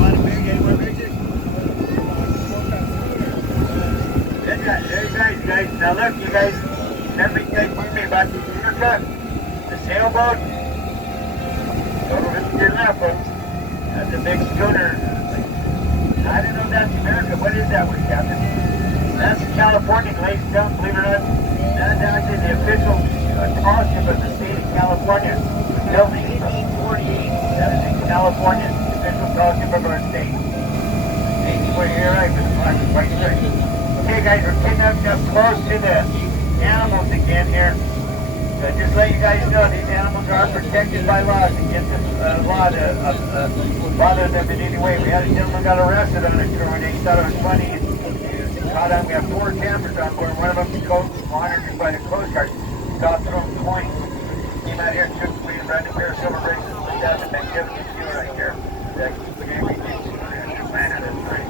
want a big? Any more pictures? There you guys. Now look, you guys, remember you guys told me about the Utica, the sailboat? Don't really get enough, folks. That's a big schooner. I don't know if that's America. What is that one, Captain? That's California, ladies and gentlemen, believe it or not. That's actually the official tall ship of the state of California. Built in 1848. That is in California, the official tall ship of our state. 1848, you're right, but the flag was quite straight. Okay, guys, we're getting up close to the animals again here. So just let you guys know, these animals are protected by laws against the law to bother them in any way. We had a gentleman got arrested on a tour and he thought it was funny. He caught on. We have 4 cameras on board. One of them is monitored by the Coast Guard. Stopped throwing coins. Came out here and took away a brand new pair of silver bracelets. Look at the magnificent deal right here. That keeps the game planet is great.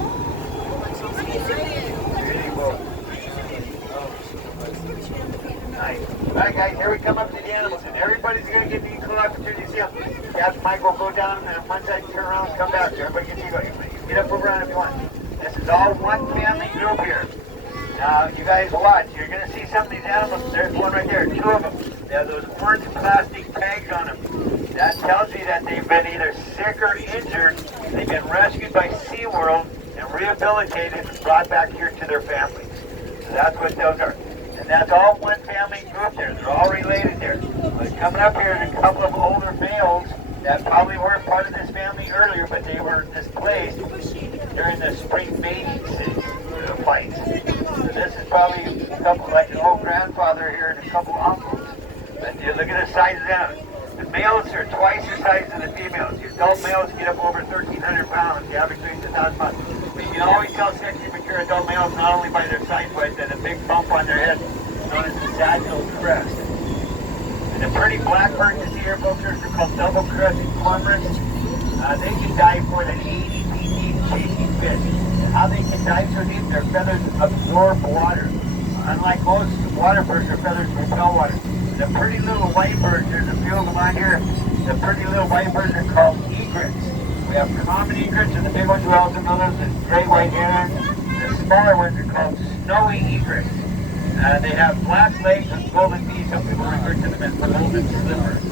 Nice. Alright guys, here we come up to the animals and everybody's going to get the equal opportunity to see them. Captain Mike will go down and one side turn around and come back. So everybody gets equal. You can get up over around if you want. This is all one family group here. Now you guys watch. You're going to see some of these animals. There's one right there, 2 of them. They have those orange plastic tags on them. That tells me that they've been either sick or injured. They've been rescued by SeaWorld and rehabilitated and brought back here to their families. So that's what those are. And that's all one family group there. They're all related there. But coming up here is a couple of older males that probably weren't part of this family earlier, but they were displaced during the spring mating flights. So this is probably a couple, like an old grandfather here and a couple uncles. But you look at the size of them. The males are twice the size of the females. The adult males get up over 1,300 pounds. The average weight is 1,000 pounds. But you can always tell sexually mature adult males not only by their size, but a big bump on their head, known as the sagittal crest. And the pretty blackbirds you see here, folks, are called double-crested cormorants. They can dive more than 80 feet chasing fish. And how they can dive so deep, their feathers absorb water. Unlike most water birds, their feathers repel water. The pretty little white birds, there's a few of them on here. The pretty little white birds are called egrets. We have common egrets, and the big ones we also know them as gray white herons. The smaller ones are called snowy egrets. They have black legs and golden beaks. Some people refer to them as golden slippers.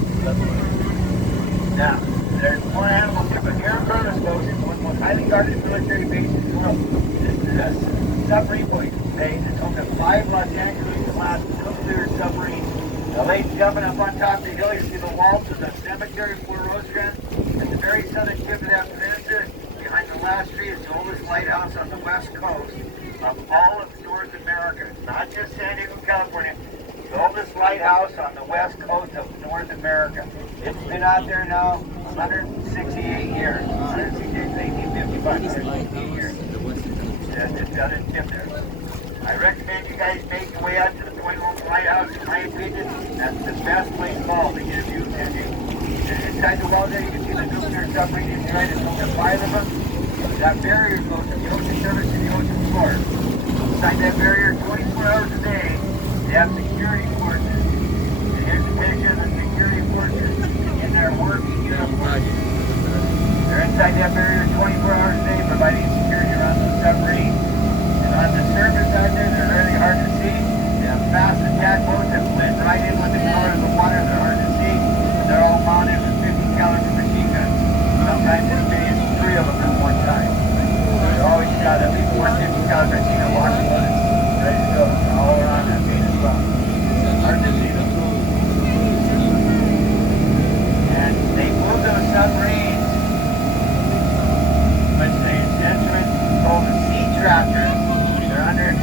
Now, there's more animals here, but here in front of us, folks, is one of the most highly guarded military bases in the world. This is a submarine base. It's home to 5 Los Angeles-class nuclear submarines. Now, ladies and gentlemen, up on top of the hill, you see the walls of the cemetery of Fort Rosecrans. At the very southern tip of that peninsula, behind the last tree, is the oldest lighthouse on the west coast of all of North America. It's not just San Diego, California. It's the oldest lighthouse on the west coast of North America. It's been out there now 168 years. 168 since 1855. 168 years. That's the southern tip there. I recommend you guys make your way out to the Point Loma Lighthouse. In my opinion, that's the best place of all to get a view of San Diego. Inside the wall there, you can see the nuclear submarine inside. It's only 5 of them. That barrier goes from the ocean surface to the ocean floor. Inside that barrier, 24 hours a day, they have security forces. And here's a picture of the security forces in their working uniforms. They're inside that barrier 24 hours a day, providing security around the submarine. And on the surface out there, they're really hard to see. They have fast attack boats that blend right in with the color of the water. They're hard to see. They're all mounted with 50 caliber machine guns. Sometimes as many as 3 of them at one time. They always got at least 150 caliber machine gun locked loaded, ready to go. They're all around that main as well. Hard to see them. And they move those submarines with the instruments called the sea tractors. They're under a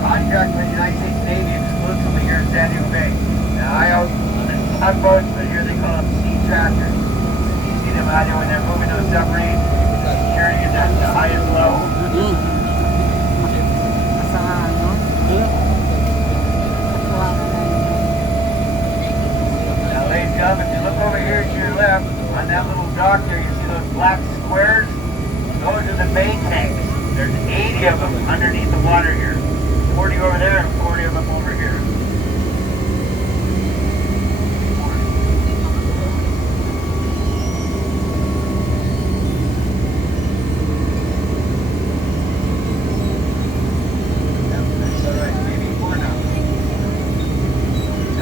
contract with the United States Navy exclusively here in San Diego Bay. Now I always tugboats, but here they call them sea tractors. You see them out here when they're moving those submarines, security is at the highest level. Now, ladies and gentlemen, if you look over here to your left, on that little dock there, you see those black squares? Those are the bay tanks. There's 80 of them underneath the water here. 40 over there and 40 of them over here.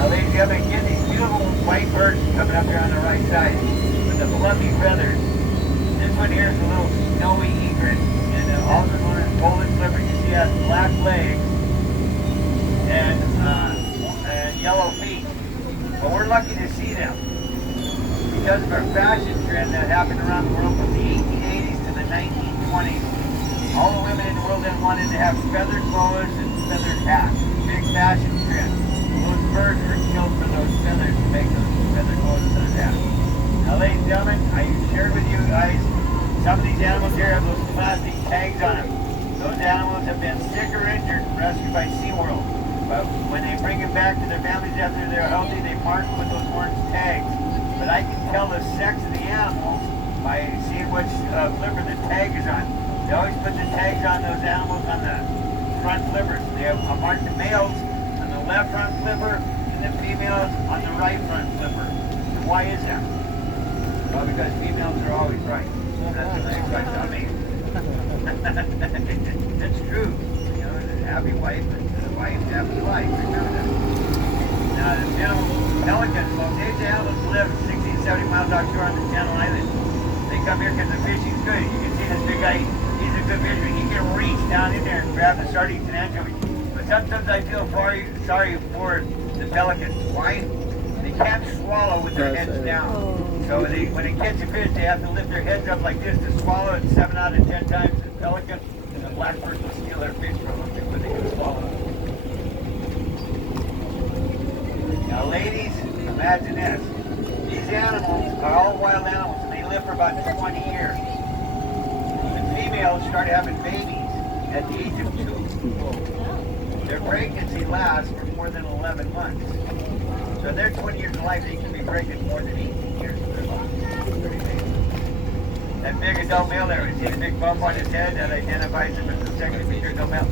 ladies and gentlemen, get these beautiful white birds coming up here on the right side with the fluffy feathers. This one here is a little snowy egret, and also known as golden slipper. You see, it has black legs and yellow feet. But we're lucky to see them because of our fashion trend that happened around the world from the 1880s to the 1920s. All the women in the world then wanted to have feathered clothes and feathered hats. Big fashion trend. Those birds were killed for those feathers to make those feathered clothes and feathered hats. Now, ladies and gentlemen, I shared with you guys some of these animals here have those plastic tags on them. Those animals have been sick or injured and rescued by SeaWorld. But when they bring them back to their families after they're healthy, they mark them with those orange tags. But I can tell the sex of the animals by seeing which flipper the tag is on. They always put the tags on those animals on the front flippers. They have marked the males on the left front flipper and the females on the right front flipper. And why is that? Well, because females are always right. That's what they try to tell me. That's true. You know, the happy wife and the wife, happy life. Remember that. Now, the pelicans, well, these animals live 60, 70 miles offshore on the Channel Islands. They come here because the fishing's good. You can see this big guy, he's a good fisherman. He can reach down in there and grab the sardines and anchovies. But sometimes I feel sorry for the pelicans. Why? They can't swallow with their heads down. So when it gets a fish, they have to lift their heads up like this to swallow it 7 out of 10 times. The pelican and the blackbirds will steal their fish from them before they can swallow it. Now, ladies, imagine this. These animals are all wild animals, and they live for about 20 years. The females start having babies at the age of 2. Their pregnancy lasts for more than 11 months. So their 20 years of life, they can be pregnant more than 18 years of their life. That big adult male there, you see the big bump on his head? That identifies him as the second big adult male.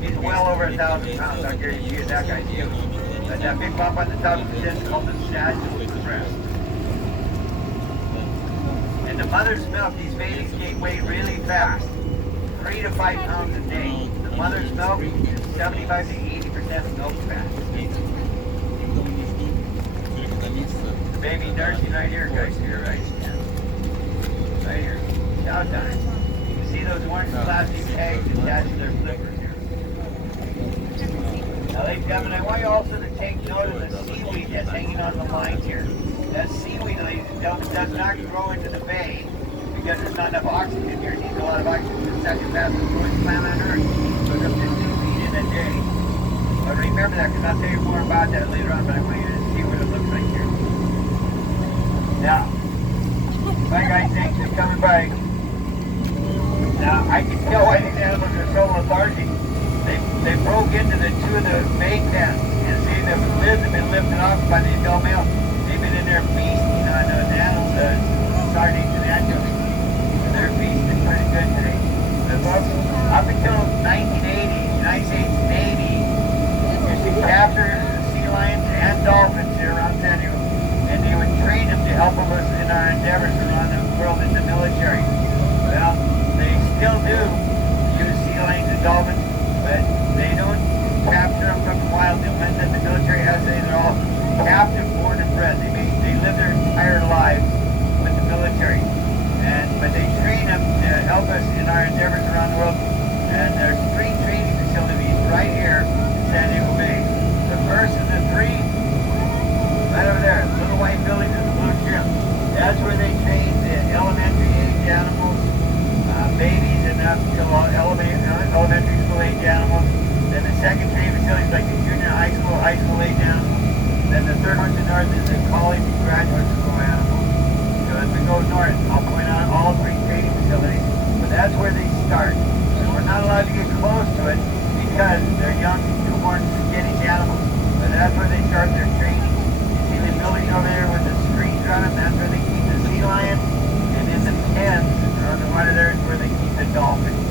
He's well over 1,000 pounds. I guarantee you that guy's huge. But that big bump on the top of his head is called the sagittal crest. And the mother's milk, these babies gain weight really fast. 3 to 5 pounds a day. The mother's milk is 75 to 80% milk fat. The baby nursing right here, guys, here, right? Right here. Chow time. You can see those orange plastic tags attached to their flippers here. Now, ladies and gentlemen, I want you also to take note of the seaweed that's hanging on the line here. That seaweed, ladies and gentlemen, does not grow into the bay because there's not enough oxygen here. It needs a lot of oxygen. The second fastest growing plant on Earth. So they're 15 feet in a day. But remember that because I'll tell you more about that later on, but I want you to see what it looks like here. Now, bye guys, thanks for coming by. Now, I can tell why these animals are so lethargic. They broke into the 2 of the bait pens, and see the lids have been lifted off by the adult male. They've been in there feasting on those animals, the sardines and anchovies. And they're feasting pretty good today. But folks, up until 1980, the United States Navy used to capture sea lions and dolphins here around San Diego, and they would train them to help us in our endeavors around the world in the military. Well, they still do use sea lions and dolphins, but they don't capture them from the wild. The ones that the military has today, they're all captive, born and bred. They live their entire lives with the military. But they train them to help us in our endeavors around the world. And there's 3 training facilities right here in San Diego Bay. The first of the 3, right over there, the little white building and the blue trim. That's where they train the elementary age animals, babies, and up to elementary school age animals. Then the second training facility is like the junior high school age animals. Then the third one to north is the college and graduate school animals. So as we go north, I'll point out all 3 training facilities, but that's where they start. And we're not allowed to get close to it because they're young, newborn, skittish animals. But that's where they start their training. You see the building over there with the screens on them, that's where they keep the sea lion. And in the pens around the water there is where they keep the dolphins.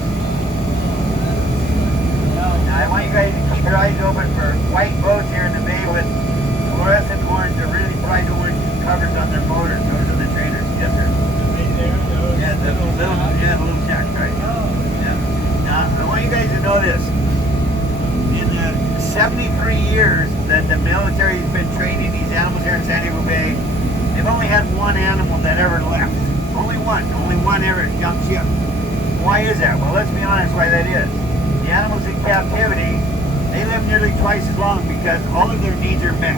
Now I want you guys to keep your eyes open for white boats here in the bay with fluorescent orange or really bright orange covers on their motors. Those are the trainers. Yes, sir. Yeah, the little shack, right? Yeah. Now I want you guys to know this. In the 73 years that the military's been training these animals here in San Diego Bay. They've only had one animal that ever left. Only one ever jumped ship. Why is that? Well, let's be honest why that is. The animals in captivity, they live nearly twice as long because all of their needs are met.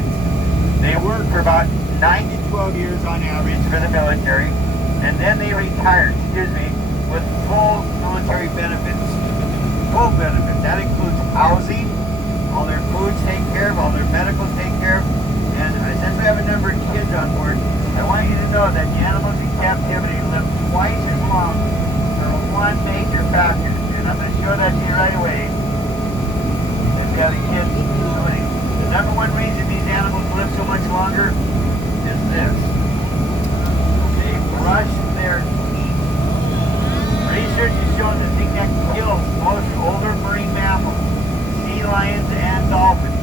They work for about 9 to 12 years on average for the military, and then they retire, with full military benefits. Full benefits. That includes housing, all their food's taken care of, all their medical's taken care of, and since we have a number of kids on board, I want you to know that the animals in captivity live twice as long for one major factor, and I'm going to show that to you right away. If you have the kids doing it. The number one reason these animals live so much longer is this. They brush their teeth. Research has shown the thing that kills most older marine mammals, sea lions and dolphins.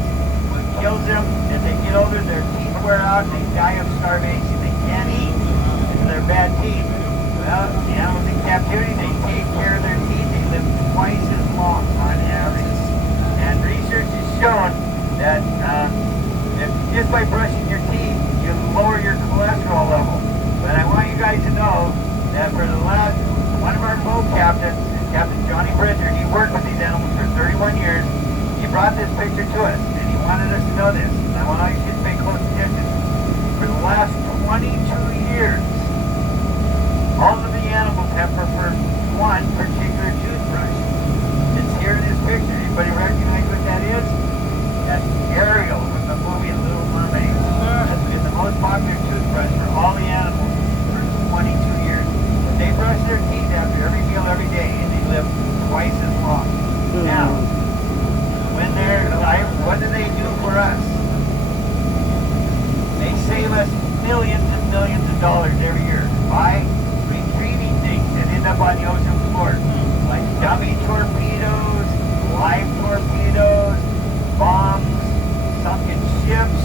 What kills them as they get older, their teeth wear out, they die of starvation. They can't eat because of their bad teeth. Well, the animals in captivity, they take care of their teeth. They live twice as long on average. And research has shown that if just by brushing your teeth, you lower your cholesterol level. But I want you guys to know that for the last, one of our boat captains, Captain Johnny Bridger, he worked with these animals for 31 years. He brought this picture to us, and he wanted us to know this. And I want all you kids to pay close attention. For the last 22 years, all of the animals have preferred one particular toothbrush. It's here in this picture. Anybody recognize what that is? That's Ariel from the movie Little Mermaid. That's been the most popular toothbrush for all the animals for 22 years. They brush their teeth after every meal every day, and they live twice as long. Now, when they're alive, what do they do for us? They save us millions and millions of dollars every year by retrieving things that end up on the ocean floor, like dummy torpedoes, live torpedoes, bombs, sunken ships.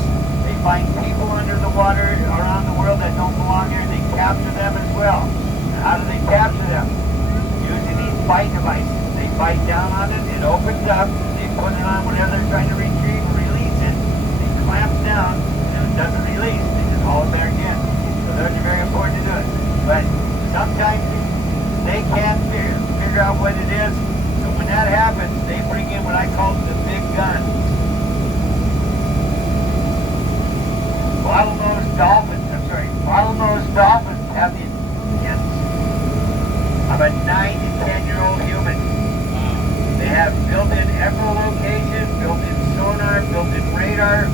They find people under the water around the world that don't belong here, and they capture them as well. How do they capture them? Using these bite devices. They bite down on it, it opens up, they put it on whatever they're trying to retrieve and release it. It clamps down, and it doesn't release. They just haul it back in. So those are very important to do it. But sometimes they can't figure out what it is. So when that happens, they bring in what I call the big guns. Bottlenose dolphins have the of a 9 to 10-year-old human. They have built-in echolocation, built-in sonar, built-in radar,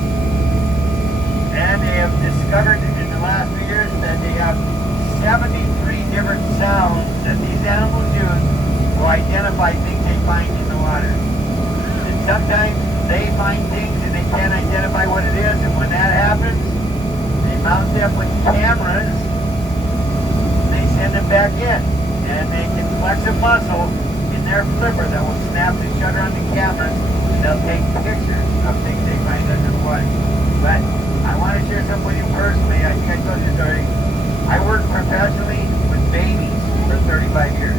and they have discovered in the last few years that they have 73 different sounds that these animals use to identify things they find in the water. And sometimes they find things and they can't identify what it is, and when that happens, they mount them with cameras, and they send them back in. And they can flex a muscle in their flipper that will snap the shutter on the cameras, and they'll take pictures of things they find under the water. But I want to share something with you personally. I think I told you this already. I worked professionally with babies for 35 years.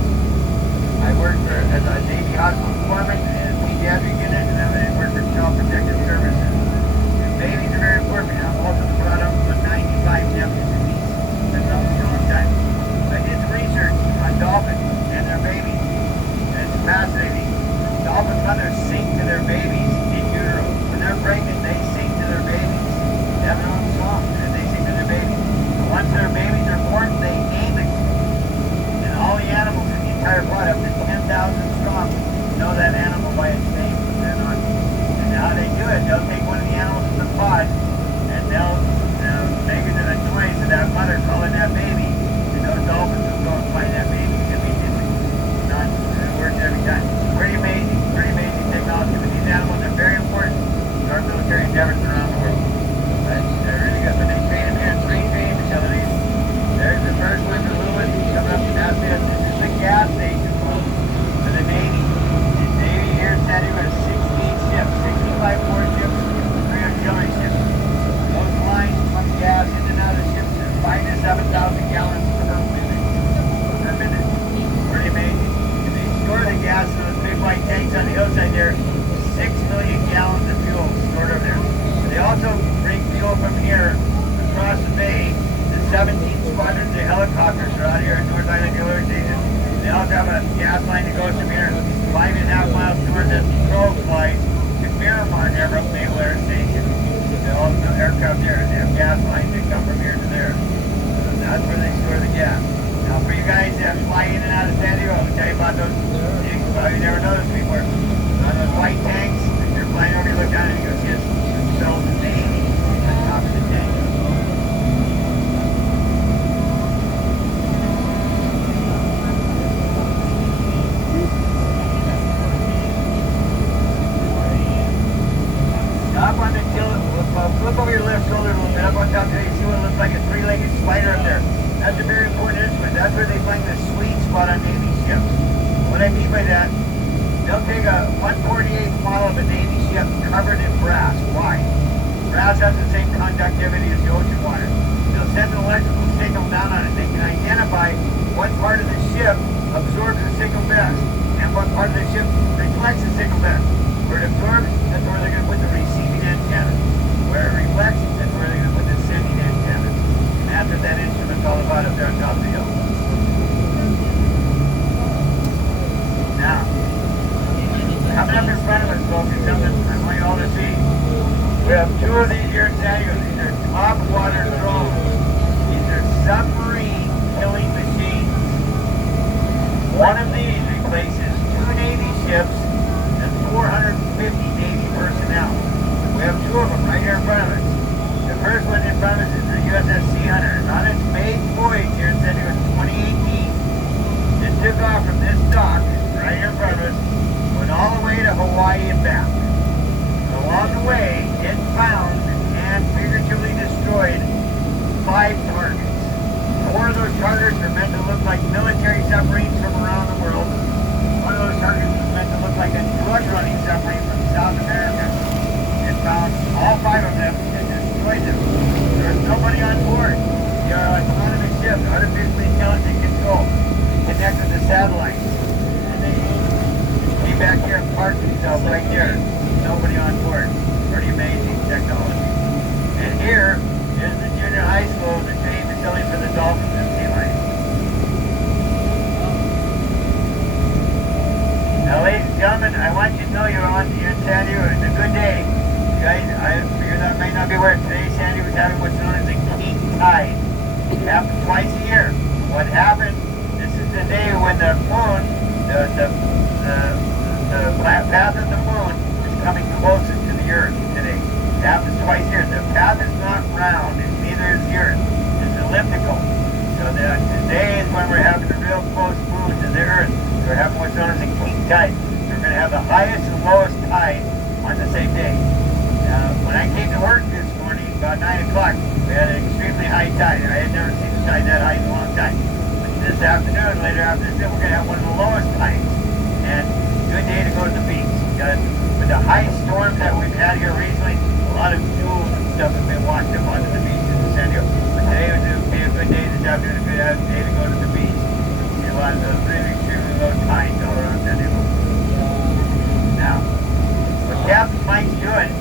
I worked as a Navy hospital foreman in a pediatric unit, and then I worked for Child Protective Services. And babies are very important. I'm also brought up with 95 nephews and nieces. Been known for a long time. I did some research on dolphins and their babies. And it's fascinating. Dolphin mothers sing to their babies in utero. When they're pregnant, they sing to their babies. They have their own song. And they 17 squadrons of helicopters are out here at North Island Artillery Station. They also have a gas line that goes from here 5.5 miles north as the crow flies to Miramar, Naval Air Station. They all have aircraft there. They have gas lines that come from here to there. So that's where they store the gas. Now for you guys that fly in and out of San Diego, I'll tell you about those things. Well, you never noticed before. On those white tanks, if you're flying over, you look down and you go see it's spelled Navy on top of the tank. Up on the tilt, flip over your left shoulder a little bit. Up on top there, you see what looks like a three-legged spider up there. That's a very important instrument. That's where they find the sweet spot on Navy ships. What I mean by that, they'll take a 1/48th model of a Navy ship covered in brass. Why? Brass has the same conductivity as the ocean water. They'll send an electrical signal down on it. They can identify what part of the ship absorbs the signal best and what part of the ship reflects the signal best. Where it absorbs, that's where they're going to put the receiving antenna. Where it reflects, that's where they're going to put the sending antenna. And that's what that instrument's all about up there on top of the hill. Now, coming up in front of us, folks, is something I want you all to see. We have two of these here in San Diego. These are top water drones. These are submarine killing machines. One of these replaces 2 Navy ships and 450 Navy personnel. We have 2 of them right here in front of us. The first one in front of us is the USS Sea Hunter. And on its maiden voyage here in San Diego in 2018, it took off from this dock right here in front of us, went all the way to Hawaii and back. Along the way, it found and figuratively destroyed 5 targets. 4 of those targets are meant to look like military submarines from around the world. One of those targets was meant to look like a drug-running submarine from South America. It found all 5 of them and destroyed them. There was nobody on board. They are autonomous ships, artificially intelligent control, connected to satellites. And they came back here and parked themselves right there. Nobody on board. Pretty amazing technology. And here is the junior high school, the training facility for the dolphins and sea lions. Now, ladies and gentlemen, I want you to know you're in San Diego. It's a good day. You guys, you may not be aware, today San Diego is having what's known as a king tide. It happens twice a year. What happened, this is the day when the moon, the path of the moon is coming closer to the earth today. It happens twice a year. The path is not round, and neither is the earth. It's elliptical. So today is when we're having a real close moon to the earth. We're having what's known as a king tide. We're going to have the highest and lowest tide on the same day. When I came to work this morning, about 9 o'clock, we had an extremely high tide. I had never seen the tide that high in a long time. But this afternoon, later afternoon, we're going to have one of the lowest tides. And good day to go to the beach. With the high storms that we've had here recently, a lot of fuels and stuff have been washed up onto the beaches in San Diego. But today would be a good day. This afternoon, a good day to go to the beach. See a lot of those really extremely low tides all around San Diego. Now, what Captain Mike's doing,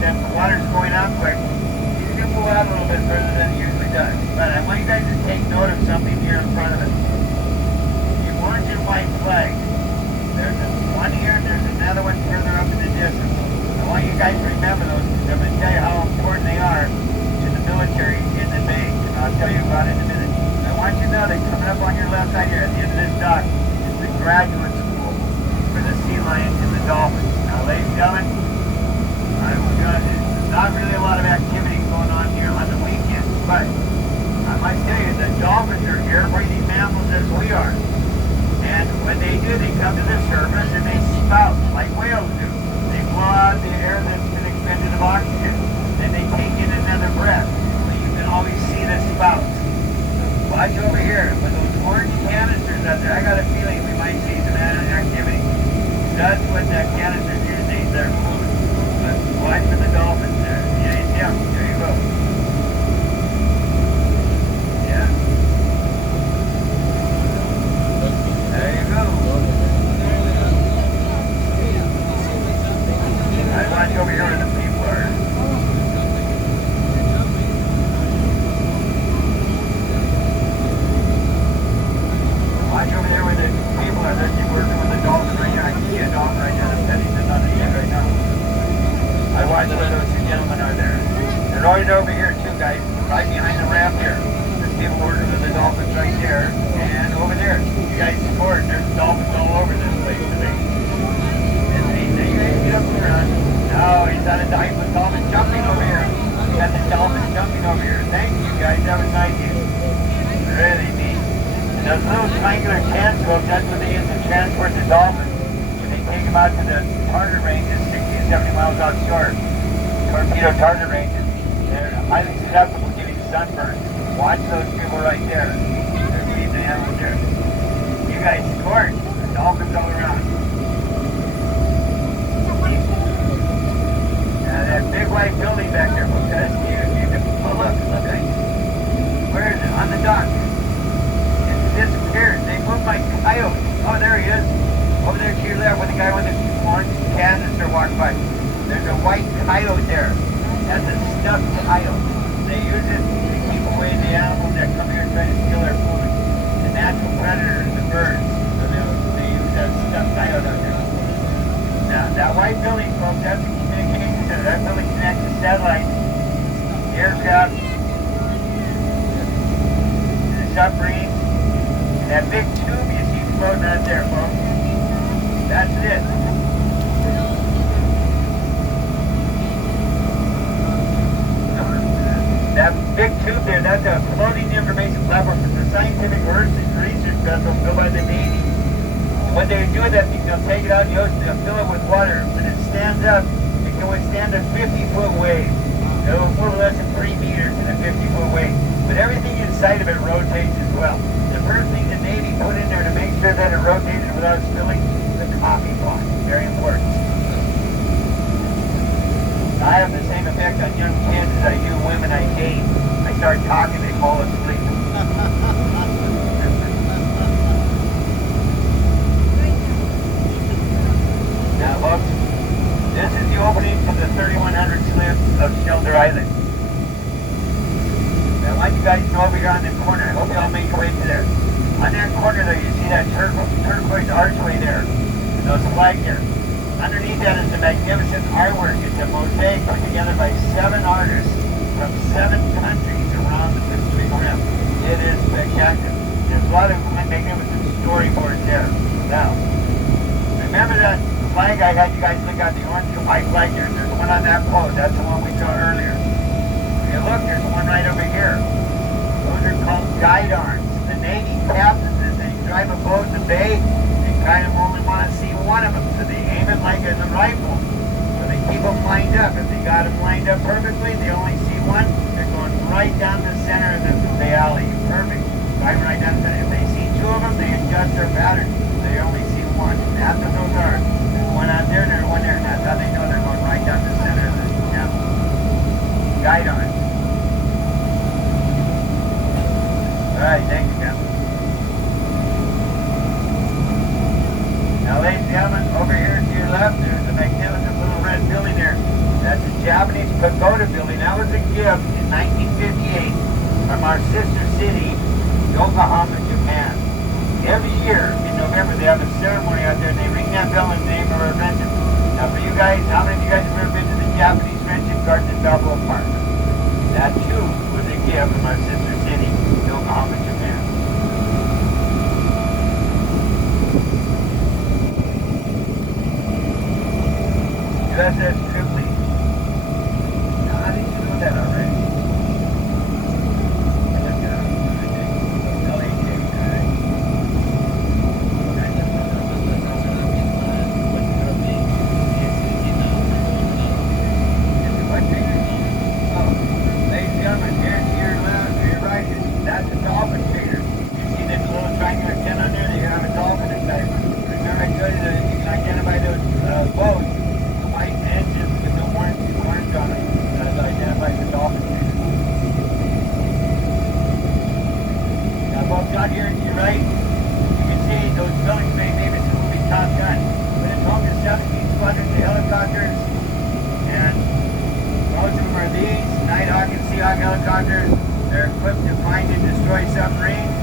since the water's going out quick, he's going to go out a little bit further than he usually does. But I want you guys to take note of something here in front of us. The orange and white flag. There's one here and there's another one further up in the distance. I want you guys to remember those because I'm going to tell you how important they are to the military in the Bay. And I'll tell you about it in a minute. I want you to know that coming up on your left side here at the end of this dock is the graduate school for the sea lions and the dolphins. Now, ladies and gentlemen, there's not really a lot of activity going on here on the weekend, but I must tell you, the dolphins are air-breathing mammals as we are. And when they do, they come to the surface and they spout like whales do. They blow out the air that's been expended of oxygen. Then they take in another breath. So you can always see the spouts. So watch over here. With those orange canisters out there, I got a feeling we might see some activity. That's what that canisters usually is their food. But watch for the dolphins there. Yeah, there you go. Yeah. There you go. I watch over here where the people are. guys, right behind the ramp here. There's people working with the dolphins right there, and over there. You guys support. There's dolphins all over this place today. And now you guys get up and run. Oh, he's on a dive with dolphins jumping over here. We got the dolphins jumping over here. Thank you guys. That was nice. Really neat. And those little triangular cans, folks, that's what they use to transport the dolphins. When they take them out to the target ranges, 60 and 70 miles offshore. Torpedo target ranges. They're highly susceptible to getting sunburned. Watch those people right there. They're feeding the animals there. You guys scored. There's dolphins all around. That big white building back there, folks, that's huge. Oh, look, where is it? On the dock. It disappeared. They moved my coyote. Oh, there he is. Over there to your left with the guy with the orange canister walked by. There's a white coyote there. That's a stuffed coyote. They use it to keep away the animals that come here and try to steal their food. The natural predators, the birds. So they use that stuffed coyote out there. Now, that white building, folks, that's a communication center. That building connects the satellites, the aircraft, the submarines, and that big tube you see floating out there, folks. That's it. That big tube there, that's a floating information platform. It's a scientific research vessel built by the Navy. What they do with that thing, they'll take it out in the ocean, they'll fill it with water. When it stands up, it can withstand a 50-foot wave. It'll move less than 3 meters in a 50-foot wave. But everything inside of it rotates as well. The first thing the Navy put in there to make sure that it rotated without spilling, the coffee pot. Very important. I have the same effect on young kids as I do women I date. I start talking, they fall asleep. Now, folks, this is the opening to the 3100 slip of Shelter Island. Now, I want you guys to know over here on the corner. I hope you all make your way to there. On that corner there, you see that turquoise archway there, and those flags there. Underneath that is the magnificent artwork. It's a mosaic put together by 7 artists from 7 countries around the Pacific Rim. It is spectacular. There's a lot of magnificent storyboards there. Now, remember that flag I had you guys look at, the orange and white flag there. There's one on that post. That's the one we saw earlier. If you look, there's one right over here. Those are called guide arms. The Navy captains, as they drive a boat in the bay, they kind of only want to see one of them. So they aim it like as a rifle. So they keep them lined up. If they got them lined up perfectly, they only see one. They're going right down the center of the alley. Perfect. Right down the center. If they see 2 of them, they adjust their pattern. They only see one. That's what those are. There's one out there, there's one there, and that's how they know they're going right down the center of the guide on it. Alright, thank you, Captain. Now, ladies and gentlemen, over here to your left, there's a magnificent little red building there. That's a Japanese pagoda building. That was a gift in 1958 from our sister city, Yokohama, Japan. Every year in November, they have a ceremony out there, and they ring that bell in the name of our invention. Now, for you guys, how many of you guys have ever been to the Japanese Friendship Garden in Balboa Park? That, too, was a gift from our sister city, Yokohama, Japan. USS Tripoli. Now, how did you know that already? Helicopters. They're equipped to find and destroy submarines.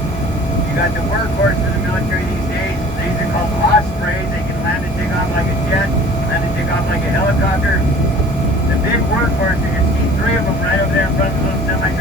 You got the workhorse for the military these days. These are called Ospreys. They can land and take off like a jet, land and take off like a helicopter. The big workhorse, you can see 3 of them right over there in front of the little semi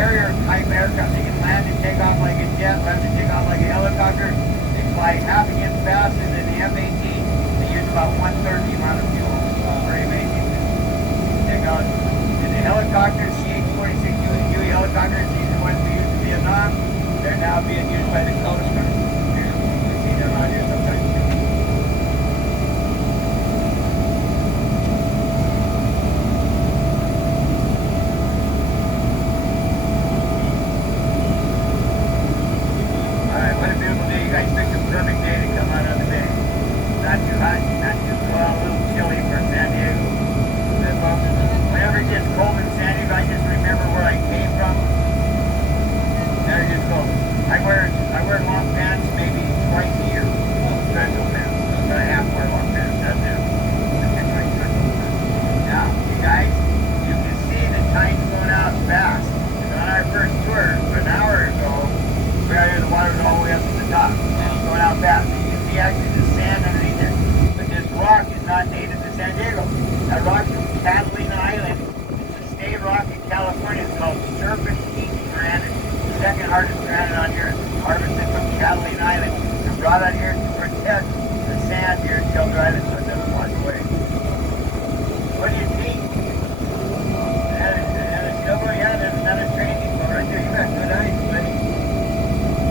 carrier type aircraft. They can land and take off like a jet, land and take off like a helicopter. They fly half again faster than the F-18. They use about 1/3 the amount of fuel. Very amazing technology. And the helicopters, CH-46 Huey helicopters, these are ones we used in Vietnam. They're now being used by the Coast Guard. You see them out here sometimes too. Alright, what a beautiful day. You guys picked a perfect day to come out on the bay. Not too hot, not too cold, a little chilly for San Diego. Whenever it gets cold in San Diego, I just remember where I came from. There it just goes. I wear long pants maybe twice a year. Special pants. But I have to wear long pants. That's it. Now, you guys, you can see the tide's going out fast. And on our first tour, an hour ago, we out here, the water was all the way up to the top. It's going out fast. So you can see actually the sand underneath there. But this rock is not native to San Diego. That rock is from Catalina Island. It's a state rock in California. It's called serpentine granite. The second hardest granite on here, harvested from Catalina Island. And brought out here to protect the sand here in Shelter Island so it doesn't wash away. What do you think? And a silver, yeah, there's another training boat right there. You got good eyes, buddy.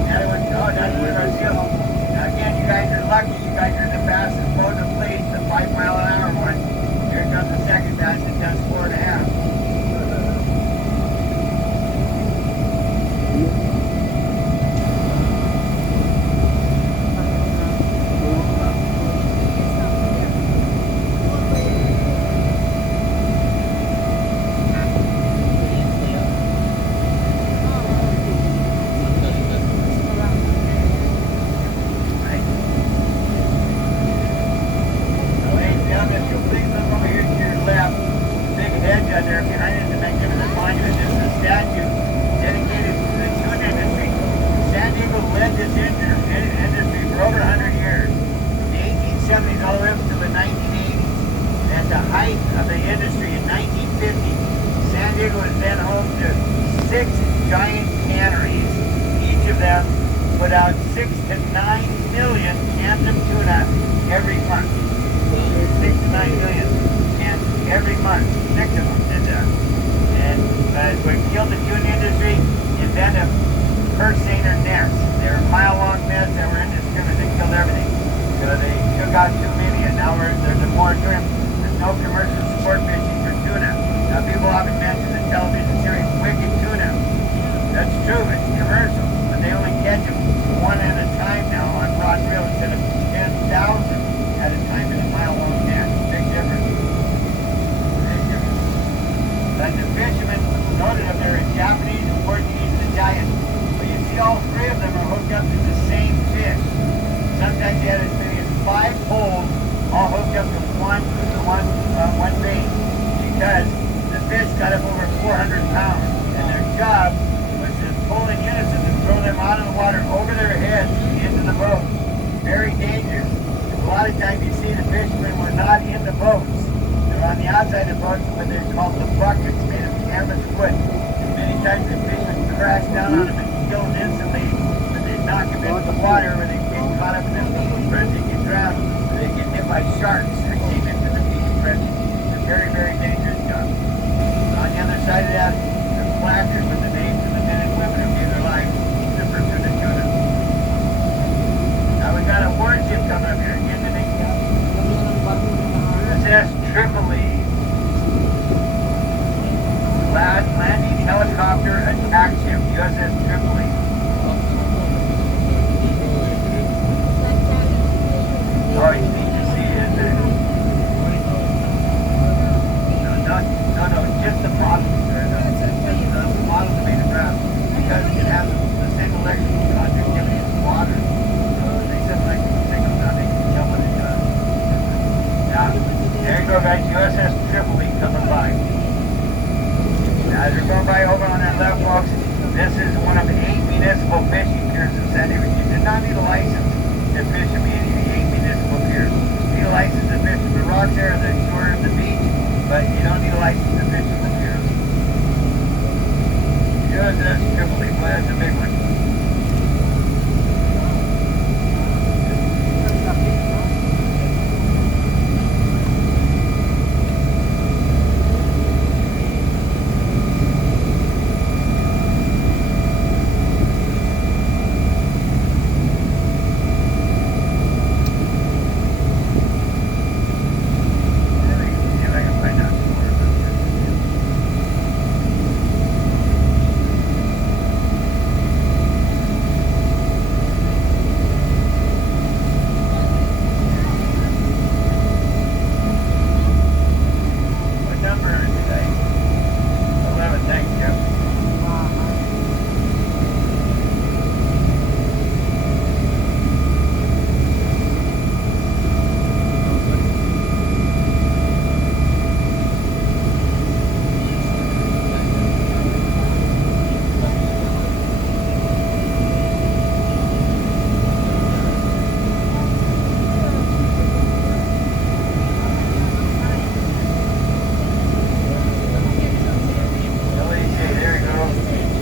Another one, oh, that's one of our seals. Now again, you guys are lucky. You guys are the fastest boat in the fleet, the 5-mile-an-hour one. Here comes the second batch that does 4.5. good. That's triple E. Boy, that's a big one.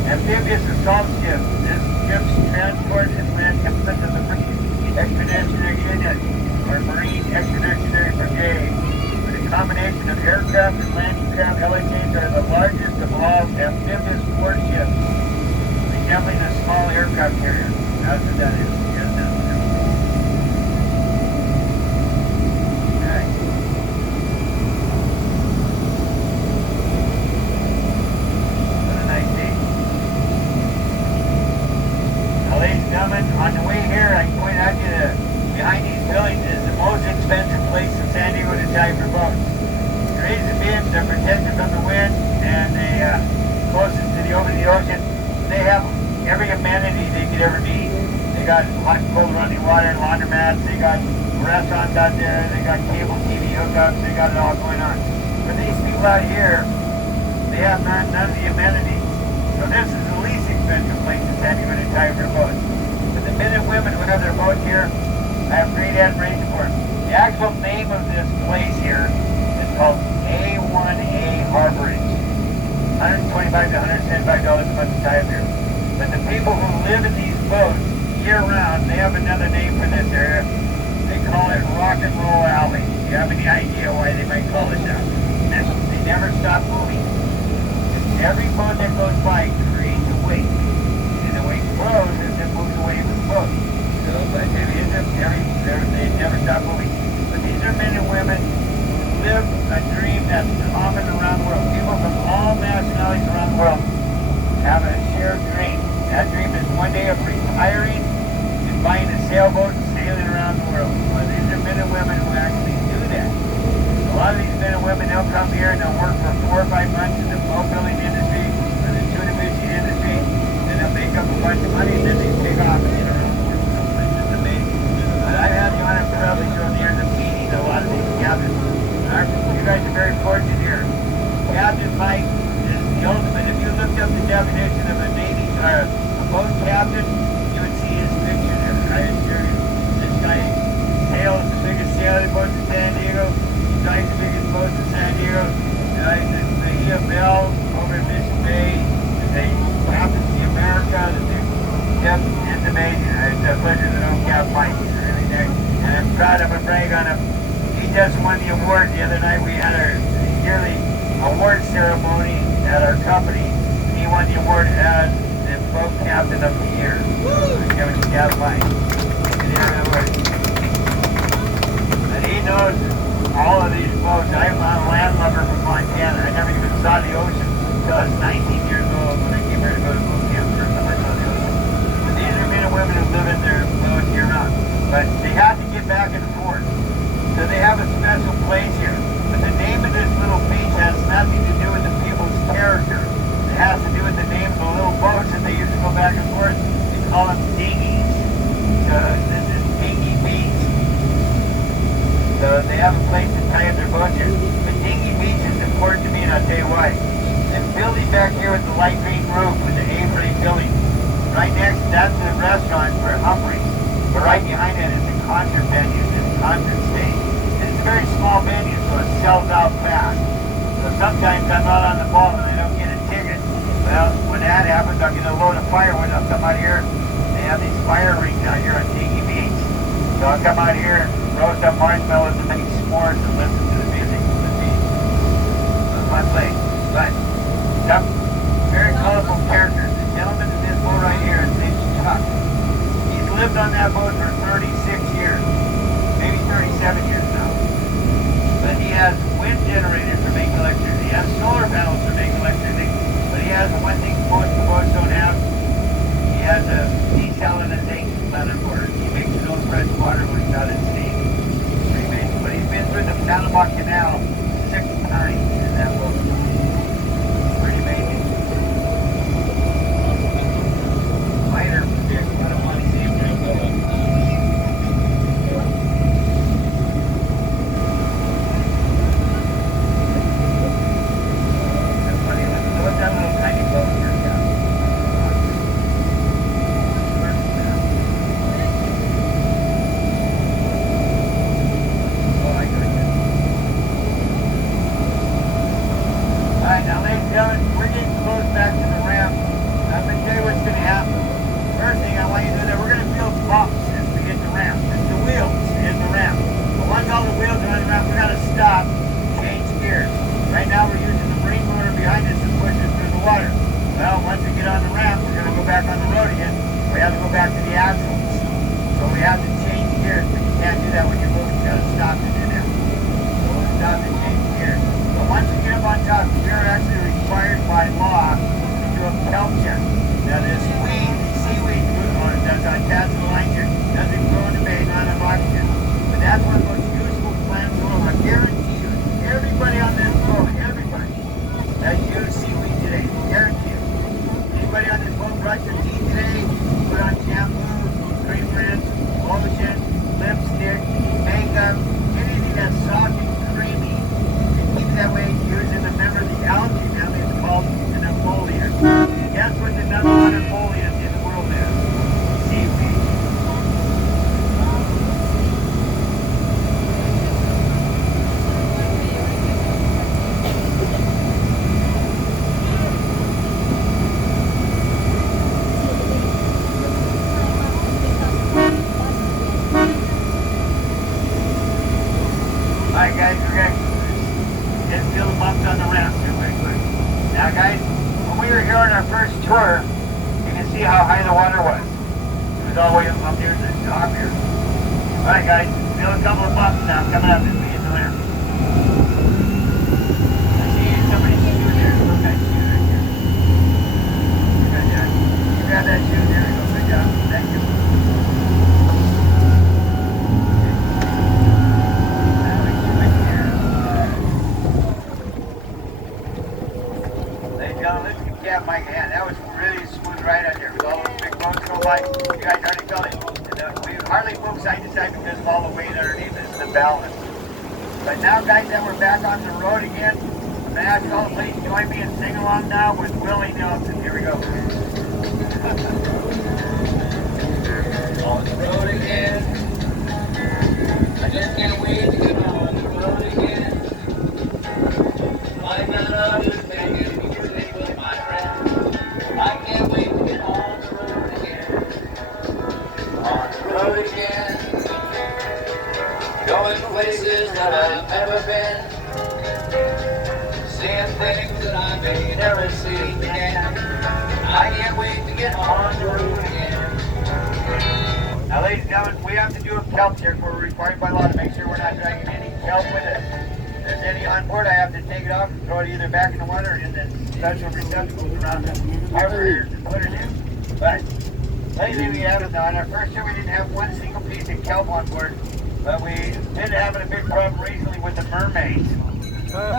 Amphibious assault ship. This ship's transport and land consists of the Marine Expeditionary Unit, or Marine Expeditionary Brigade. With a combination of aircraft and landing craft, LHAs are the largest of all amphibious warships, resembling a small aircraft carrier. That's what that is. Yes, that's it. On the way here, I point out to you that behind these buildings is the most expensive place in San Diego to dive for boats. The reason being, they're protected from the wind, and they closest to the ocean. They have every amenity they could ever need. They got hot and cold running water, laundromats. They got restaurants out there. They got cable TV hookups. They got it all going on. But these people out here, they have none of the amenities. So this is the least expensive place in San Diego to dive for boats. The men and women who have their boats here, I have great admiration for them. The actual name of this place here is called A1A Harborage. $125 to $175 a month to dive here. But the people who live in these boats year-round, they have another name for this area. They call it Rock and Roll Alley. Do you have any idea why they might call it that? They never stop moving. Every boat that goes by creates a wake. And the wake grows as it moves away from the boat. So, but it isn't they never stop moving. But these are men and women who live a dream that's common around the world. People from all nationalities around the world have a shared dream. That dream is one day of retiring and buying a sailboat and sailing around the world. Well, these are men and women who actually do that. A lot of these men and women, they'll come here and they'll work for 4 or 5 months in the boat building industry or the tuna fishing industry, and they'll make up a bunch of money, and then they take off and get around the world. So it's just amazing. I've had the honor and privilege over the years of meeting a lot of these captains. You guys are very fortunate here. Captain Mike is the ultimate. If you looked up the definition of a boat captain, you would see his picture there. I assure you. This guy sails the biggest sailing boats in San Diego. He drives the biggest boats in San Diego. He's the Bahia Bell over in Mission Bay. They captains the America. It's amazing. It's a pleasure to know Cap Mike. He's really nice. And I'm proud of him and brag on him. He just won the award the other night. We had our yearly award ceremony at our company. He won the award as the boat captain of the year. Give it to Cap Mike. And here it was. And he knows all of these boats. I'm a landlubber from Montana. I never even saw the ocean until I was 19 years old when I came here to go to boot camp. First time I saw the ocean. But these are men and women who live in their boats year-round. But they have to get back and forth. So they have a special place here. But the name of this little beach has nothing to do with the people's character. It has to do with the name of the little boats that they used to go back and forth. They call them dinghies. So this is Dinghy Beach. So they have a place to tie up their boats here. But Dinghy Beach is important to me, and I'll tell you why. The building back here with the light green roof with the A-frame building. Right next, that's the restaurant for Humphreys. But right behind it is the concert venue, this concert stage. It's a very small venue, so it sells out fast. So sometimes I'm not on the ball and I don't get a ticket. Well, when that happens, a load of firewood, I'll come out here. They have these fire rings out here on Tiki Beach. So I'll come out here, roast up marshmallows and make s'mores and listen to the music from the beach. It's a fun place. But some very colorful characters. The gentleman in this boat right here is named Chuck. He's lived on that boat for 36 years, maybe 37 years now. But he has wind generators for making electricity. He has solar panels for making electricity. But he has one thing most boats don't have. He has a desalinization plant on board. He makes his own fresh water without it steam. Pretty amazing. But he's been through the Panama Canal 6 times in that boat. Pretty amazing. Lighter, what a money scene.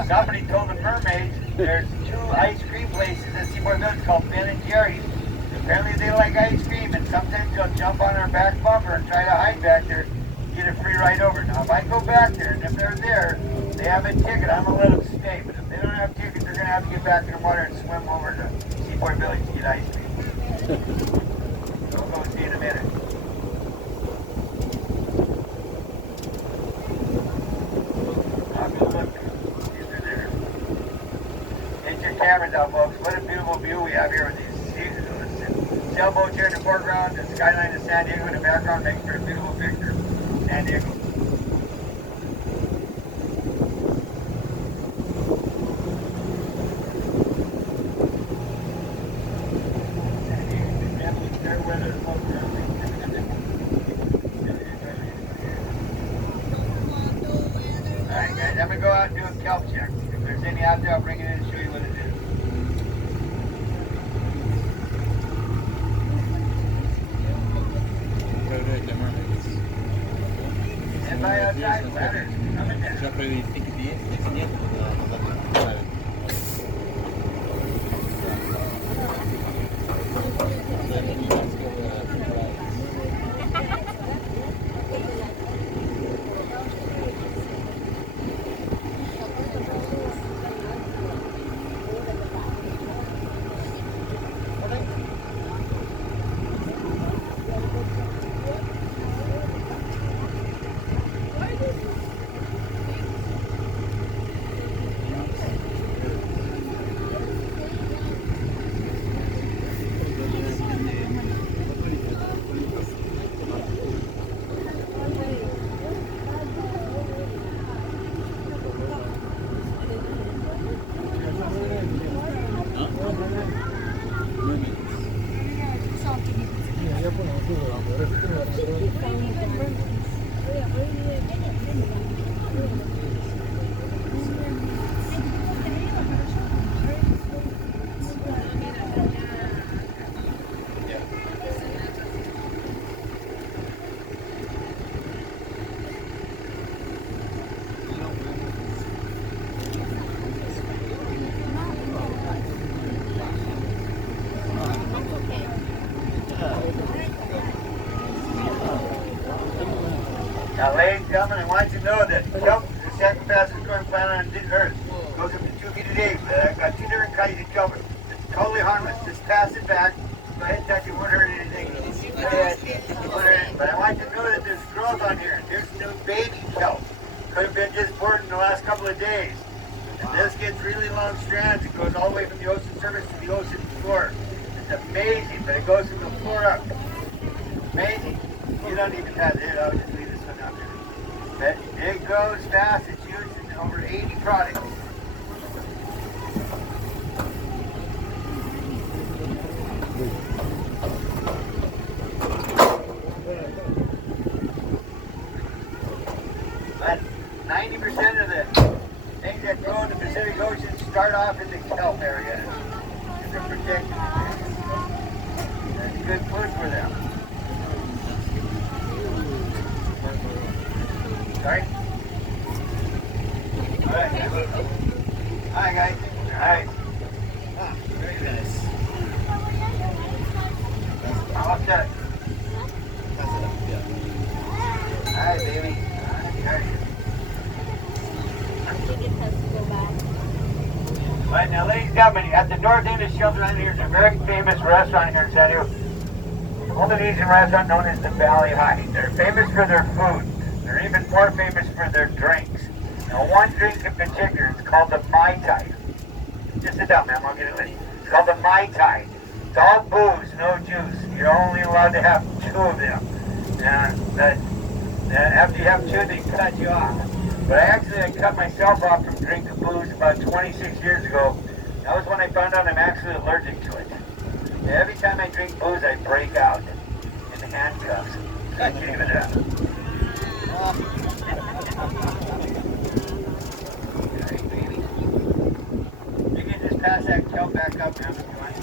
Somebody told the mermaids there's 2 ice cream places in Seaport Village called Ben and Jerry's. Apparently they like ice cream, and sometimes they'll jump on our back bumper and try to hide back there, get a free ride over. Now if I go back there, and if they're there, they have a ticket, I'm going to let them stay. But if they don't have tickets, they're going to have to get back in the water and swim over to Seaport Village to get ice cream. So we'll go see in a minute. I'll go look. Cameras out, folks. What a beautiful view we have here with these seasons. sailboats here in the foreground, the skyline of San Diego in the background makes for a beautiful picture. San Diego. Alright guys, I'm going to go out and do a kelp check. If there's any out there, I'll bring it in and show you what it is. Everybody outside, ladders, coming down. Já para eu ir, tem que ter esse dentro da Now, ladies and gentlemen, I want you to know that kelp is the second fastest growing plant on the earth. It goes up to 2 feet a day. I've got two different kinds of kelp. It's totally harmless. Just pass it back. Go ahead and touch it. Won't hurt anything. Go ahead. Won't hurt anything. But I want you to know that there's growth on here. There's new baby kelp. Could have been just born in the last couple of days. And this gets really long strands. It goes all the way from the ocean surface to the ocean floor. It's amazing, but it goes from the floor up. Amazing. You don't need to pass it. I'll just leave this one out there. But it grows fast. It's used in over 80 products. But 90% of the things that grow in the Pacific Ocean start off in the kelp area. They're protected. That's good food for them. Sorry? Alright. Hi guys. Alright. Ah, very nice. How about that? Pass it up, yeah. Hi baby. Hi. I think it has to go back. Right now, ladies and gentlemen, at the north end of Shelter Island, here's a very famous restaurant here in San Diego. Polynesian restaurant known as the Valley High. They're famous for their food. They're even more famous for their drinks. Now, one drink in particular is called the Mai Tai. Just sit down, ma'am. I'll get it later. It's called the Mai Tai. It's all booze, no juice. You're only allowed to have 2 of them. After you have 2, they cut you off. But I cut myself off from drinking booze about 26 years ago. That was when I found out I'm actually allergic to it. Every time I drink booze, I break out in handcuffs. I can't even have it. Alright, baby. You can just pass that kelp back up now if you want.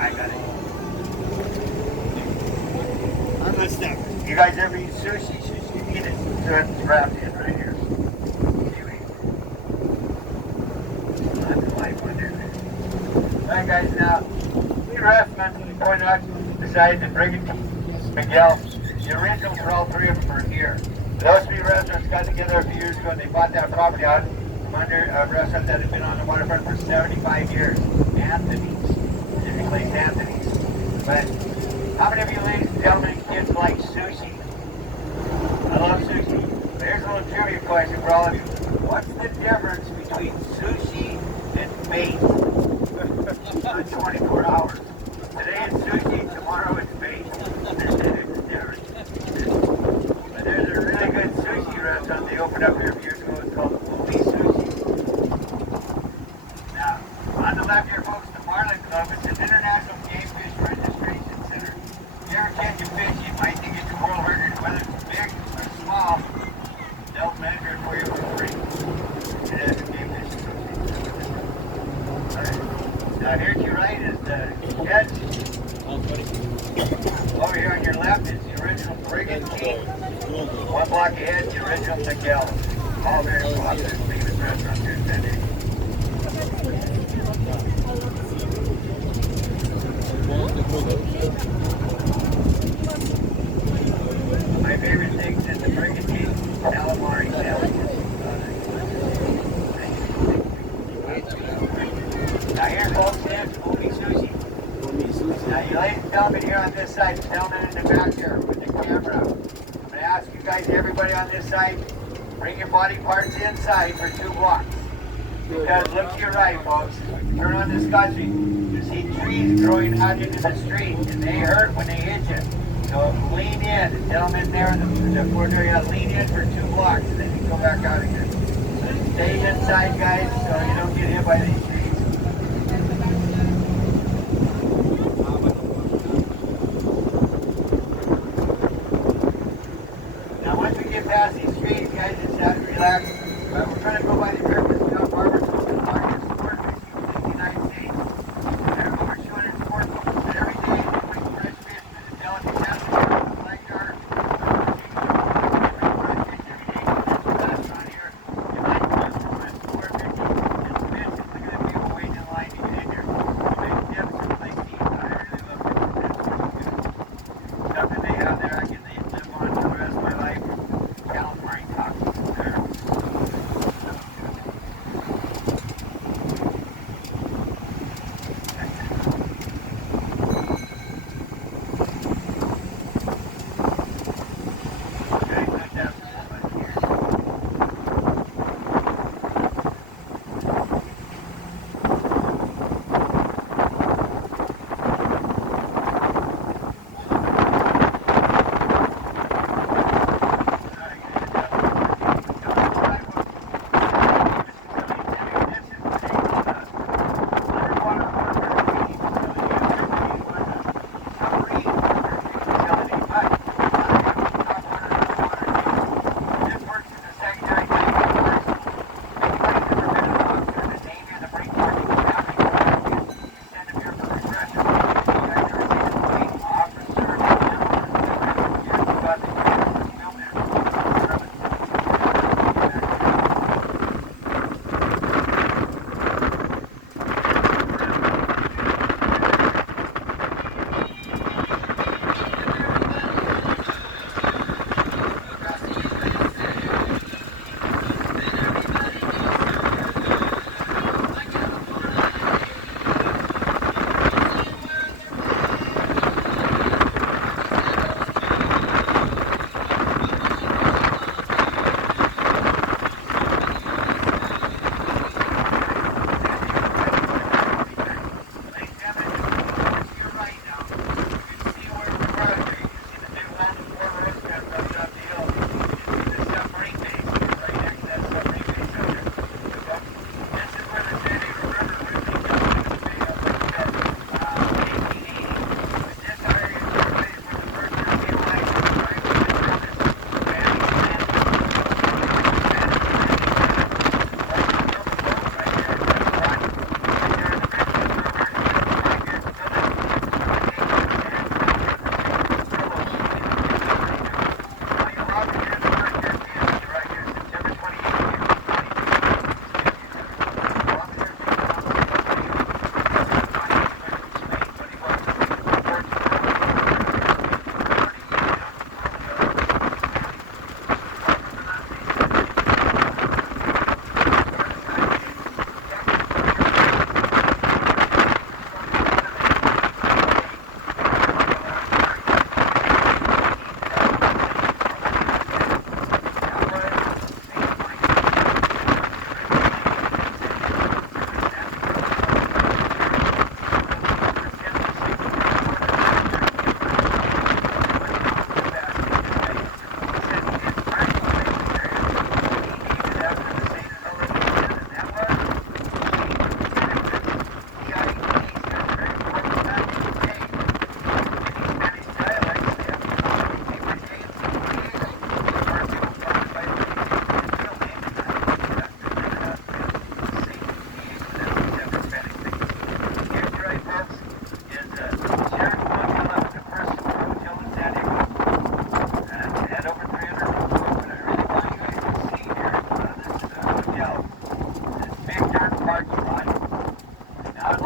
I got it. I'm not stuck. You guys ever eat sushi? Eat it. So it's wrapped in right here. That's a life one there. Alright guys, now, the restaurant in Coronado decided to bring it to Miguel. The originals for all 3 of them are here. Those 3 restaurants got together a few years ago and they bought that property out from under a restaurant that had been on the waterfront for 75 years. Anthony's. Specifically Anthony's. But how many of you ladies and gentlemen and kids like sushi? I love sushi. But here's a little trivia question for all of you. What's the difference between sushi and bait? 24 hours. Today it's sushi, tomorrow it's bait. But there's a really good sushi restaurant they opened up here a few years ago. It's called Movie Sushi. Now, on the left here, folks, the Marlin Club. It's an international game fish registration center. If you ever catch a fish, you might think it's a world record. Whether it's big or small, they'll measure it for you for free. It has a game fish association. All right. Now here to your right is the head. Over here on your left is the original Brigantine. One block ahead, the original Miguel. All very popular, famous restaurants here in San Diego. My favorite things is the Brigantine calamari salad. Now here, folks, is Movie Sushi. Now you ladies and gentlemen here on this side, the gentleman in the back here with the camera. I'm going to ask you guys, everybody on this side, bring your body parts inside for 2 blocks. Because look to your right, folks. Turn on this country. You see trees growing out into the street, and they hurt when they hit you. So lean in. The gentleman there, the poor area, lean in for 2 blocks, and then you go back out again. So stay inside, guys, so you don't get hit by these trees. Now, once we get past these trees, guys, just have to relax. We're going to go by the river. It's Mount Barbara, it's the largest sport fishing in the United States. There are over 200 sport boats, but every day they bring fresh fish to the delicatessen, the flag yard, bring fresh fish every day. There's a restaurant here. You might go for a sport fishing. It's fish. Look at the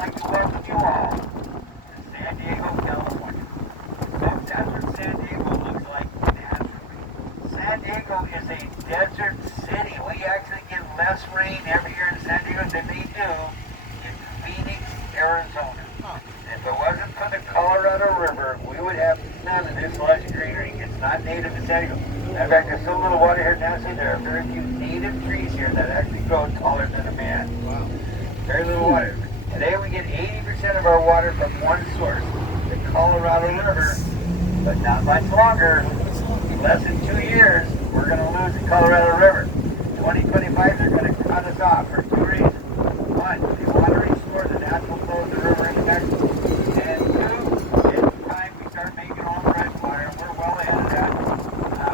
like to welcome you all to San Diego, California. Folks, that's what San Diego looks like naturally. San Diego is a desert city. We actually get less rain every year in San Diego than they do in Phoenix, Arizona. If it wasn't for the Colorado River, we would have none of this lush greenery. It's not native to San Diego. In fact, there's so little water here now, so there are very few native trees here that actually grow taller than a man. Wow. Very little water. Today we get 80% of our water from one source, the Colorado River, but not much longer. In less than 2 years, we're going to lose the Colorado River. 2025, they're going to cut us off for 2 reasons. One, the water restores the natural flow of the river into Mexico. And two, it's time we start making all the fresh water. We're well ahead of that.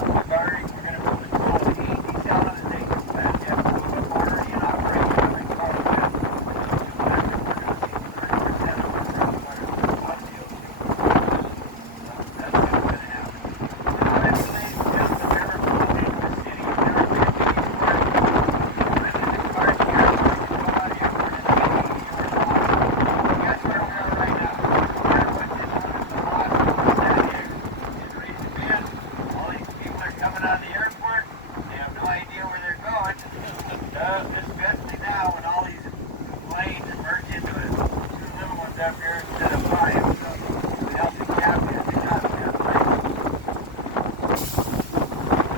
We're going to build a total of 80 salinization plants. We have to move the water in operation every Colorado. Especially now when all these planes merge into it. 2 little ones up here instead of 5. So it helps the captain and the captain.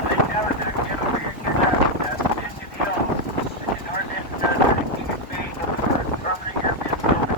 They tell us that again over here, that's Mission Hill. And the north end does the King Spain of the permanent airfield building.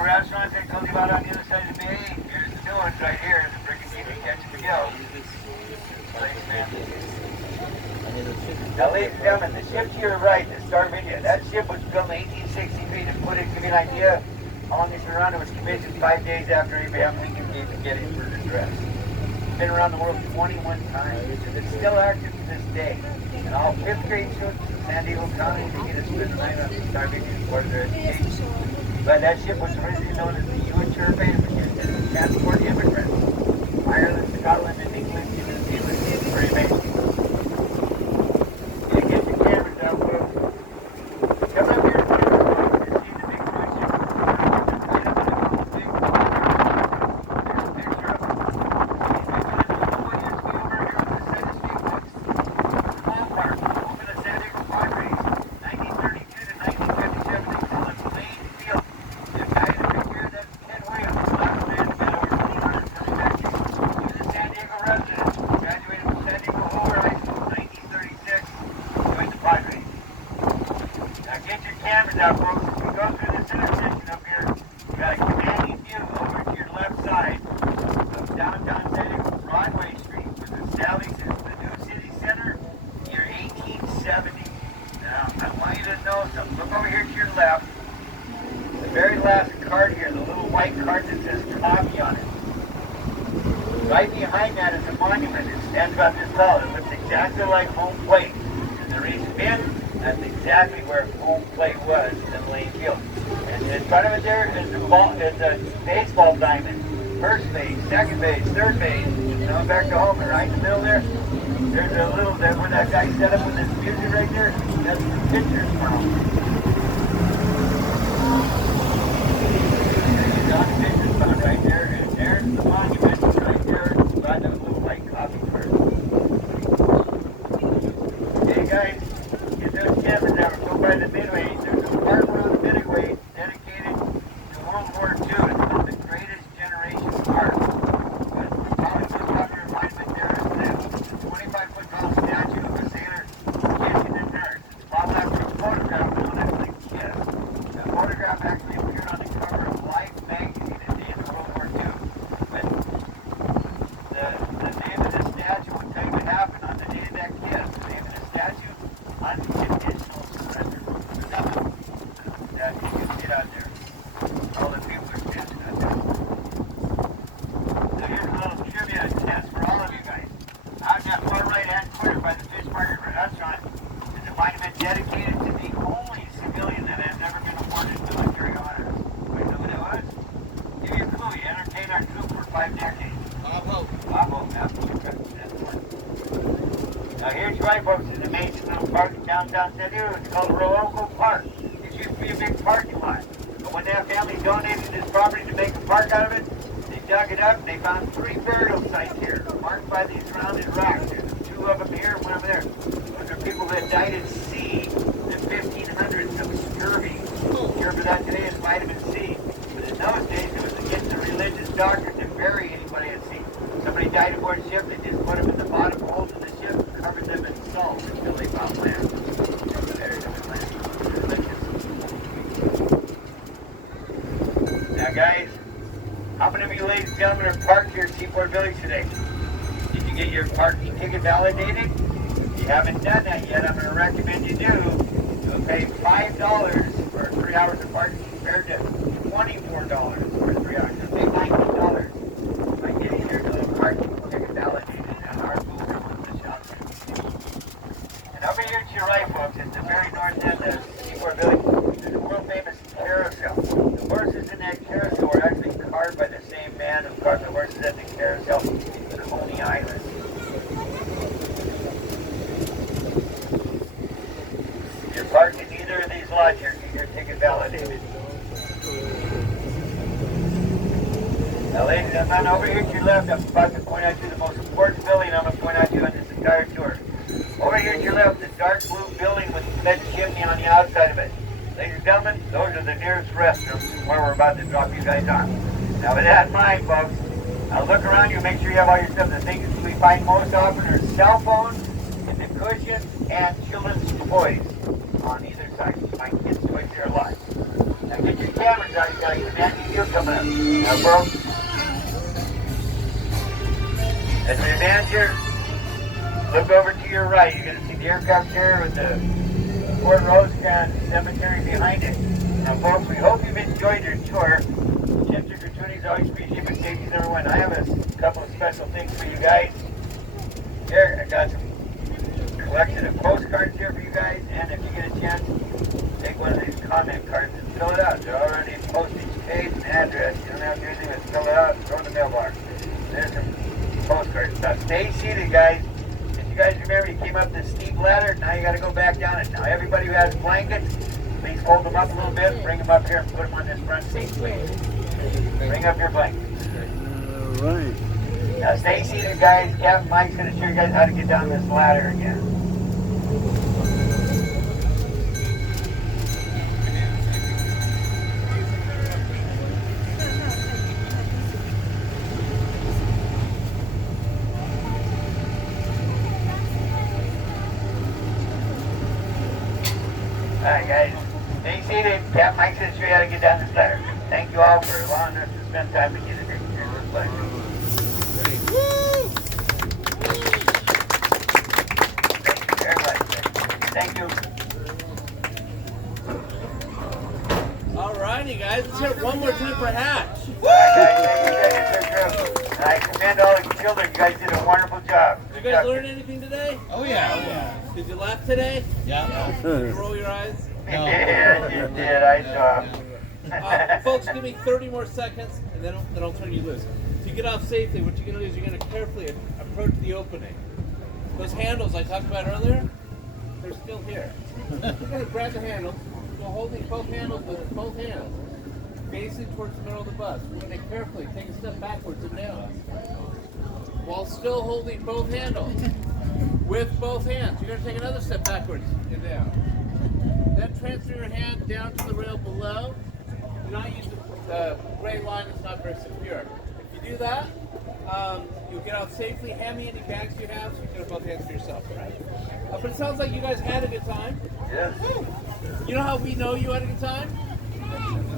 Restaurants I told you about on the other side of the bay. Here's the new ones right here. The Brigadier Catch and Go. Place, man. Now, ladies and gentlemen, the ship to your right, the Star Vidia, that ship was built in 1863 to put it, give you an idea how long it's been around. It was commissioned 5 days after Abraham Lincoln came to get his first address. It's been around the world 21 times. It's still active to this day. And all 5th grade students in San Diego County, they get to spend the night on the Star Vidia as part of their education. But that ship was originally known as the U.S. Turbine, which is transport immigrants. Ireland, Scotland, and England to New Zealand. Pretty amazing. You get your cameras out, folks. Come up here and see the big cruise ship. Right up in the cool big water. There's a picture of them. What used to be over here on this side of the street, folks? The ballpark. Open the San Diego Padres. 1932 to 1957. They call it Plain Field. The guy in the picture, that's Ted Williams. Last man to bet over 300 coming back here. He was a San Diego resident. Graduated from San Diego High School in 1936. Joined the Padres. Now get your cameras out, folks. As we go through this intersection up here, you got a commanding view over to your left side of downtown San Diego Broadway Street, which establishes the new city center year 1870. Now, I want you to know something. Look over here to your left. The very last card here, the little white card that says Tommy on it. Right behind that is a monument. It stands about this tall. It looks exactly like home plate. And the reason being, that's exactly where home plate was in Lane Field. And in front of it there is the baseball diamond. First base, second base, third base. Now back to home, and right in the middle there, there's a little bit where that guy set up with his music right there. That's the pictures from. There's the pictures found right there, and there's the monument right there by the little white coffee cart. Okay, guys, get those cameras out. Go by the Midway. There's a park around the Midway dedicated to World War II. It's called the Greatest Generation Park. But probably the popular monument there is the 25-foot tall statue of a sailor kissing a nurse. It's modeled after a photograph known as the Kiss. The photograph actually appeared on the cover of Life magazine at the end of World War II. But the name of the statue will tell you what happened on the day of that kiss. The name of the statue, Unconditional Surrender. That you can get out there. All the people are standing out there. So here's a little trivia test for all of you guys. Out in that far right-hand corner by the Fish Market Restaurant is a monument dedicated to the only civilian that has ever been awarded military honors. You know who that was? Give you a clue. He entertained our troop for 5 decades. Bravo, absolutely. That's the one. Now here's right, folks, is an amazing little park in downtown San Diego. It's called Royal Park. It used to be a big parking lot. But when that family donated this property to make a park out of it, they dug it up and they found 3 burial sites here, marked by these rounded rocks. There's 2 of them here and 1 over there. Those are people that died at sea in the 1500s of scurvy. Cure for that today is vitamin C. But in those days, it was against the religious doctrine to bury anybody at sea. Somebody died aboard ship, they just put them in the bottom hold of the ship, covered them in salt until they found land. Over there, now guys, how many of you ladies and gentlemen are parked here at Seaport Village today? Did you get your parking ticket validated? If you haven't done that yet, I'm going to recommend you do. You'll pay $5 for 3 hours of parking compared to $24 for 3 hours. You'll pay $19 by getting your little parking ticket validated at our booth with the shelter. And over here to your right, folks, at the very north end of Seaport Village, there's a world-famous carousel. The horses in that carousel were actually carved by the same man who carved the horses at the carousel in Coney Island. If you're parked in either of these lots here, get your ticket validated. Now, ladies and gentlemen, over here to your left, I'm about to point out to you the most important building I'm going to point out to you on this entire tour. Over here to your left, the dark blue building with the lead chimney on the outside of it. Ladies and gentlemen, those are the nearest restrooms where we're about to drop you guys off. Now, with that in mind, folks, now look around you, make sure you have all your stuff. The things we find most often are cell phones, in the cushions, and children's toys on either side. You find kids' toys there a lot. Now, get your cameras out. You got a commanding view coming up. Now, folks, as we advance here, look over to your right. You're going to see the aircraft carrier with the Fort Rosecrans Cemetery behind it. Now, folks, we hope you've enjoyed your tour. Tips and gratuities always appreciated, but safety's number one. I have a couple of special things for you guys. Here, I got some collection of postcards here for you guys, and if you get a chance, take one of these comment cards and fill it out. They're already posted. page and address. You don't have to do anything but fill it out and throw it in the mailbox. There's some postcards. Now stay seated, guys. If you guys remember, you came up this steep ladder. Now you got to go back down it. Now everybody who has blankets, please fold them up a little bit. Bring them up here and put them on this front seat, please. Bring up your blankets. All right. Now stay seated, guys. Captain Mike's going to show you guys how to get down this ladder again. Alright guys, stay seated. Captain Mike's going to show you how to get down this ladder. Thank you all for allowing us to spend time with you today. Here's a pleasure. Thank you very much. Thank you. Alrighty, guys, let's hear it one more time for Hatch. Alright guys, thank you guys. And I commend all the children. You guys did a wonderful job. Did you guys learn anything today? Oh yeah. Did you laugh today? Yeah. Did you roll your eyes? Yeah, you did. I saw. Folks, give me 30 more seconds, and then I'll turn you loose. To get off safely, what you're going to do is you're going to carefully approach the opening. Those handles I talked about earlier, they're still here. You're going to grab the handles, while holding both handles with both hands, facing towards the middle of the bus. We're going to carefully take a step backwards and down, while still holding both handles with both hands. You're going to take another step backwards and down. Then transfer your hand down to the rail below. Do not use the gray line, it's not very secure. If you do that, you'll get out safely. Hand me any bags you have so you can have both hands for yourself, all right? But it sounds like you guys had a good time. Yes. You know how we know you had a good time?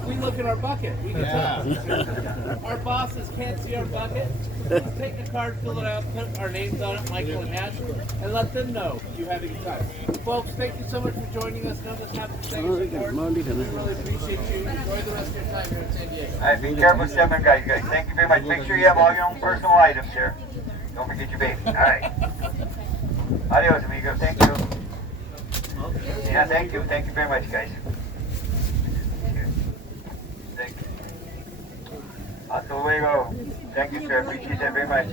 We look at our bucket. We can tell. Our bosses can't see our bucket. Let's take the card, fill it out, put our names on it, Michael and Ash, and let them know you had a good time. Folks, thank you so much for joining us. None of us have to say your support. We really appreciate you. Enjoy the rest of your time here in San Diego. All right, be careful, seven guys. Thank you very much. Make sure you have all your own personal items here. Don't forget your baby. All right. Adios, amigo. Thank you. Yeah, thank you. Thank you very much, guys. Thank you. Hasta luego. Thank you, sir. Appreciate that very much.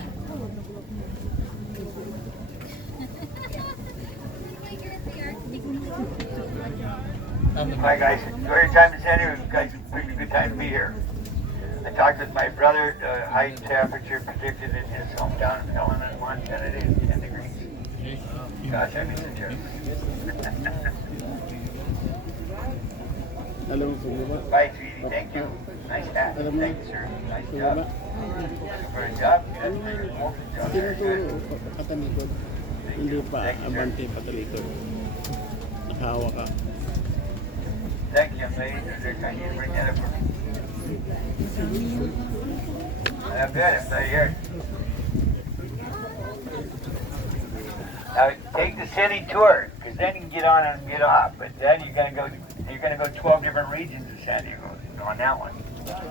Hi, guys. Enjoy your time in San Diego. You guys, it's a good time to be here. I talked with my brother. High temperature predicted in his hometown of Helena, Montana. It is 10 degrees. Gosh, I miss it here. Bye, sweetie. Thank you. Nice hat. Thank you, sir. Nice job. For a job, good. Very good. Patalikod. Hindi pa abante patalikod. Nakahawa ka. Thank you, ladies. They're trying to bring that up for me. I'm good. I'm right here. Now take the city tour, because then you can get on and get off. But then you're gonna go 12 different regions of San Diego on that one.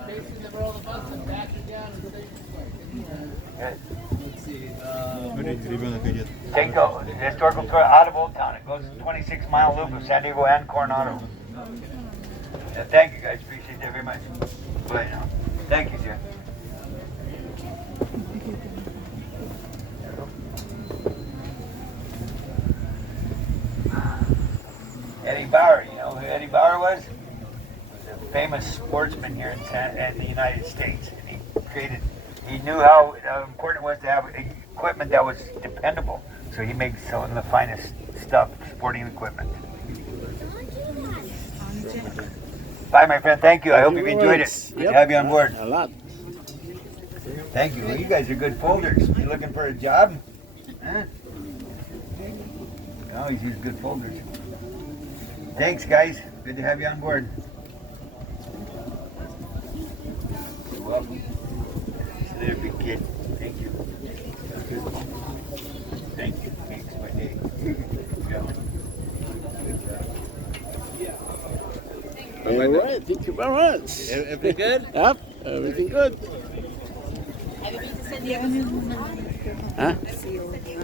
Facing the middle of the bus and backing down and staying Good. Take the historical tour out of Old Town. It goes 26-mile loop of San Diego and Coronado. Thank you guys. Appreciate that very much. Bye now. Thank you, dear. Eddie Bauer, you know who Eddie Bauer was? He was a famous sportsman here in the United States. And he knew how important it was to have equipment that was dependable. So he makes some of the finest stuff, sporting equipment. Bye, my friend. Thank you. I hope you've enjoyed it. Good to have you on board. A lot. Thank you. Well, you guys are good folders. You looking for a job? Huh? I always use good folders. Thanks, guys. Good to have you on board. You're welcome. See you later, big kid. Thank you. Thank you. Makes my day. All right. Thank you very much. Everything good? Yep. Everything good. Huh?